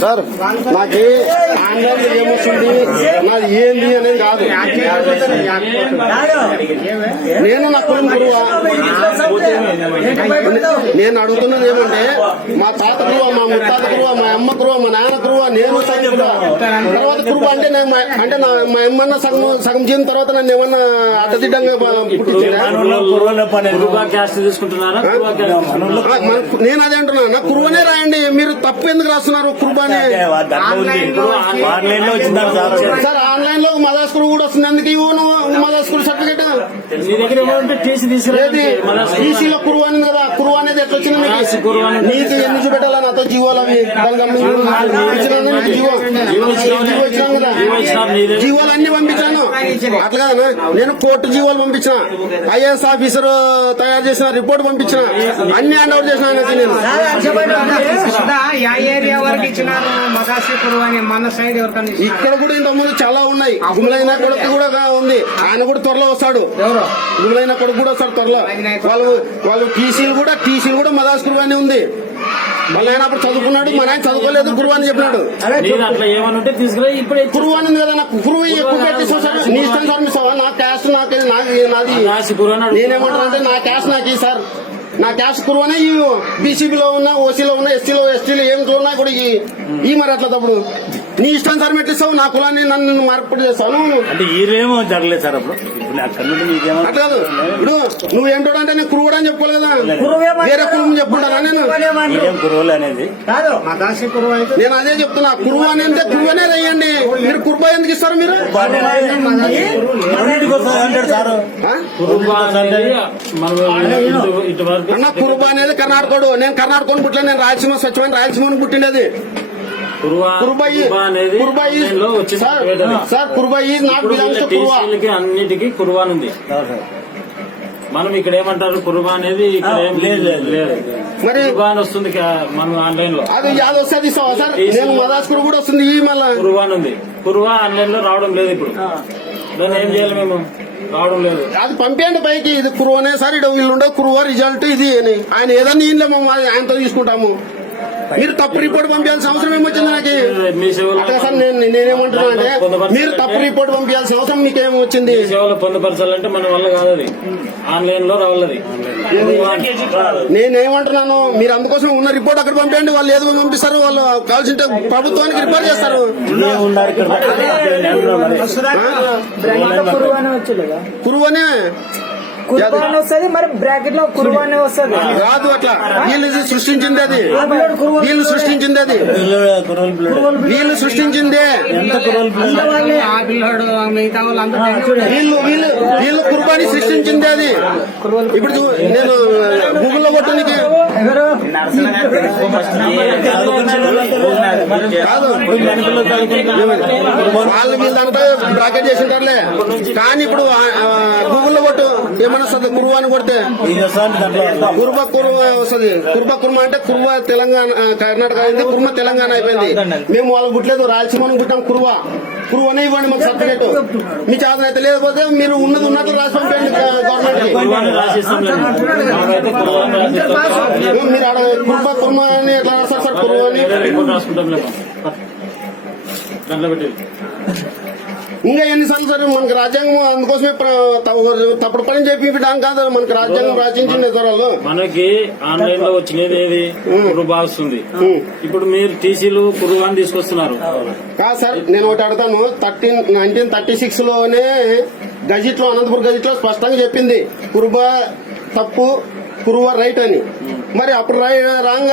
Sir నాకు online ఏమొస్తుంది నాది ఏంది అనేది కాదు. నేను నా కులం గురువా. నేను అడుగుతున్నది ఏమంటే మా తాత గురువా, మా ముత్తాత గురువా, మా అమ్మ గురువా, మా నాన్న గురువా, నేను తర్వాత గురువా అంటే అంటే మా అమ్మన్న సగం చేసిన తర్వాత నన్ను ఏమన్నా అడ్డదిడ్డంగా నేను అదే అంటున్నా. నా కురువనే రాయండి. మీరు తప్పు ఎందుకు రాస్తున్నారు కుర్బానీ? సార్ ఆన్లైన్ లో మదాస్ కురు కూడా వస్తుంది. ఎందుకు ఇవ్వను మదాస్ కురు సర్టిఫికేట్? టీసీలో కురువు అని కదా. కురువు అనేది ఎట్లా వచ్చింది నీకు? ఎన్ని చూపెట్టాలా నాతో జీవోలు అవి జీవోలు అన్ని పంపించాను. అట్లా కదా నేను కోర్టు జీవోలు పంపించిన, ఐఏఎస్ ఆఫీసర్ తయారు చేసిన రిపోర్ట్ పంపించిన, అన్ని హ్యాండ్ అవుట్ చేసిన. నేను ఇక్కడ కూడా ఇంతకుముందు చాలా ఉన్నాయి. గుమలైన కొడుకు కూడా ఉంది. ఆయన కూడా త్వరలో వస్తాడు. గుమలైన కొడుకు కూడా వస్తాడు త్వరలో. వాళ్ళు టీసీలు కూడా మదాస్ కురువాని ఉంది. మళ్ళీ ఆయన అప్పుడు చదువుకున్నాడు. మన ఆయన చదువుకోలేదు, గురువాని చెప్పినాడు. కురువాని కదా. నాకు గురువు ఎక్కువ పెట్టిస్తాను సార్. నీ ఇష్టం సార్. మీ నా క్యాస్ట్ నాది. నేనేమంటాను అంటే నా క్యాస్ట్ నాకు సార్. నా క్యాస్ట్ కురువనే ఈ బీసీబీలో ఉన్నా, ఓసీలో ఉన్నా, ఎస్టీలో ఎస్టీలో ఏమి ఉన్నా కూడా ఈ మరి అట్లా తప్పుడు నీ ఇష్టం సార్ పెట్టిస్తావు. నా కులాన్ని నన్ను మార్పు చేస్తాను అంటే ఈరేమో జరగలేదు సార్. అప్పుడు అట్లా కాదు. ఇప్పుడు నువ్వేంటో అంటే నేను కురువుడు అని చెప్పుకోవాలి కదా. వేరే కులం చెప్పుకుంటానా నేను? నేను అదే చెప్తున్నా. కురువు అని అంటే కురువనే వేయండి. మీరు కుర్బా ఎందుకు ఇస్తారు? మీరు అన్న కురుబా అనేది కర్ణాటకోడు. నేను కర్ణాటకోని పుట్టలే. నేను రాయలసీమ స్వచ్ఛమైన రాయలసీమని పుట్టినది. అన్నిటికీ కుర్బాన్ ఉంది. మనం ఇక్కడ ఏమంటారు కుర్బా అనేది ఇక్కడ ఏం లేదు. మరి కుర్బాన్ వస్తుంది మనం ఆన్లైన్ లో. అది యాద్ వస్తుంది సార్. నేను మదాస్ కురు కూడా వస్తుంది. ఈ మళ్ళీ కుర్బాన్ ఉంది. కుర్బా ఆన్లైన్ లో రావడం లేదు. ఇప్పుడు దాన్ని ఏం చేయాలి? మేము రావడం లేదు. అది పంపేయండి పైకి. ఇది కురువనే సార్. ఇక్కడ వీళ్ళు ఉండవు కురువ రిజల్ట్ ఇది అని. ఆయన ఏదన్నా ఈయనలో ఆయనతో తీసుకుంటాము. మీరు తప్పు రిపోర్ట్ పంపించాల్సిన అవసరం ఏమొచ్చింది నాకు? అట్లా సార్ నేనేమంటున్నా అంటే మీరు తప్పు రిపోర్ట్ పంపించాల్సిన అవసరం మీకేమొచ్చింది? సేవలు పొందుపరచాలంటే మన వల్ల కాదు. ఆన్లైన్ లో రావాలి. నేనేమంటున్నాను, మీరు అందుకోసం ఉన్న రిపోర్ట్ అక్కడ పంపండి. వాళ్ళు ఏదో పంపిస్తారు. వాళ్ళు కావాల్సింటే ప్రభుత్వానికి రిపోర్ట్ చేస్తారు. కురువనే వస్తుంది. మరి బ్రాకెట్ లో కుర్బానే వస్తుంది. రాదు అట్లా. వీళ్ళు సృష్టించింది అది. వీళ్ళు సృష్టించింది అది. వీళ్ళు సృష్టించిందే. వీళ్ళు కుర్బానీ సృష్టించింది అది. ఇప్పుడు నేను గూగుల్లో కొట్టడానికి కాదు. వాళ్ళు వీళ్ళంతా బ్రాకెట్ చేసింటారులే. కానీ ఇప్పుడు గూగుల్లో కొట్టు ఏమన్నా వస్తుంది. కురువ అని కొడితే కుర్బా కురువ వస్తుంది. కుర్బా కుర్మ అంటే కుర్వ తెలంగాణ కర్ణాటక అయింది. కుర్మ తెలంగాణ అయిపోయింది. మేము వాళ్ళకి పుట్టలేదు. రాయలసీమను పుట్టాం. కురువనే ఇవ్వండి మాకు సర్టిఫికేట్. మీ చేత అయితే లేకపోతే మీరు ఉన్నది ఉన్నట్లు రాసి పంపండి గవర్నమెంట్. మీరు ఆడ కుర్బా కుర్మ అని ఎట్లా రాస్తారు సార్? కురువ అని ఇంకా ఎన్నిసార్లు సార్? మనకి రాజ్యాంగం అందుకోసమే తప్పుడు పని చెప్పిడాం కాదు. మనకి రాజ్యాంగం రాసించింది సార్ వాళ్ళు. మనకి ఆన్లైన్ లో వచ్చినది ఏది కురుబా వస్తుంది. ఇప్పుడు మీరు టీసీలు కురుబాని తీసుకొస్తున్నారు కాదు సార్. నేను ఒకటి అడుగుతాను. 1936 లోనే గజిట్ లో, అనంతపురం గజిట్ లో స్పష్టంగా చెప్పింది కురుబా తప్పు, కురువ రైట్ అని. మరి అప్పుడు రాంగ్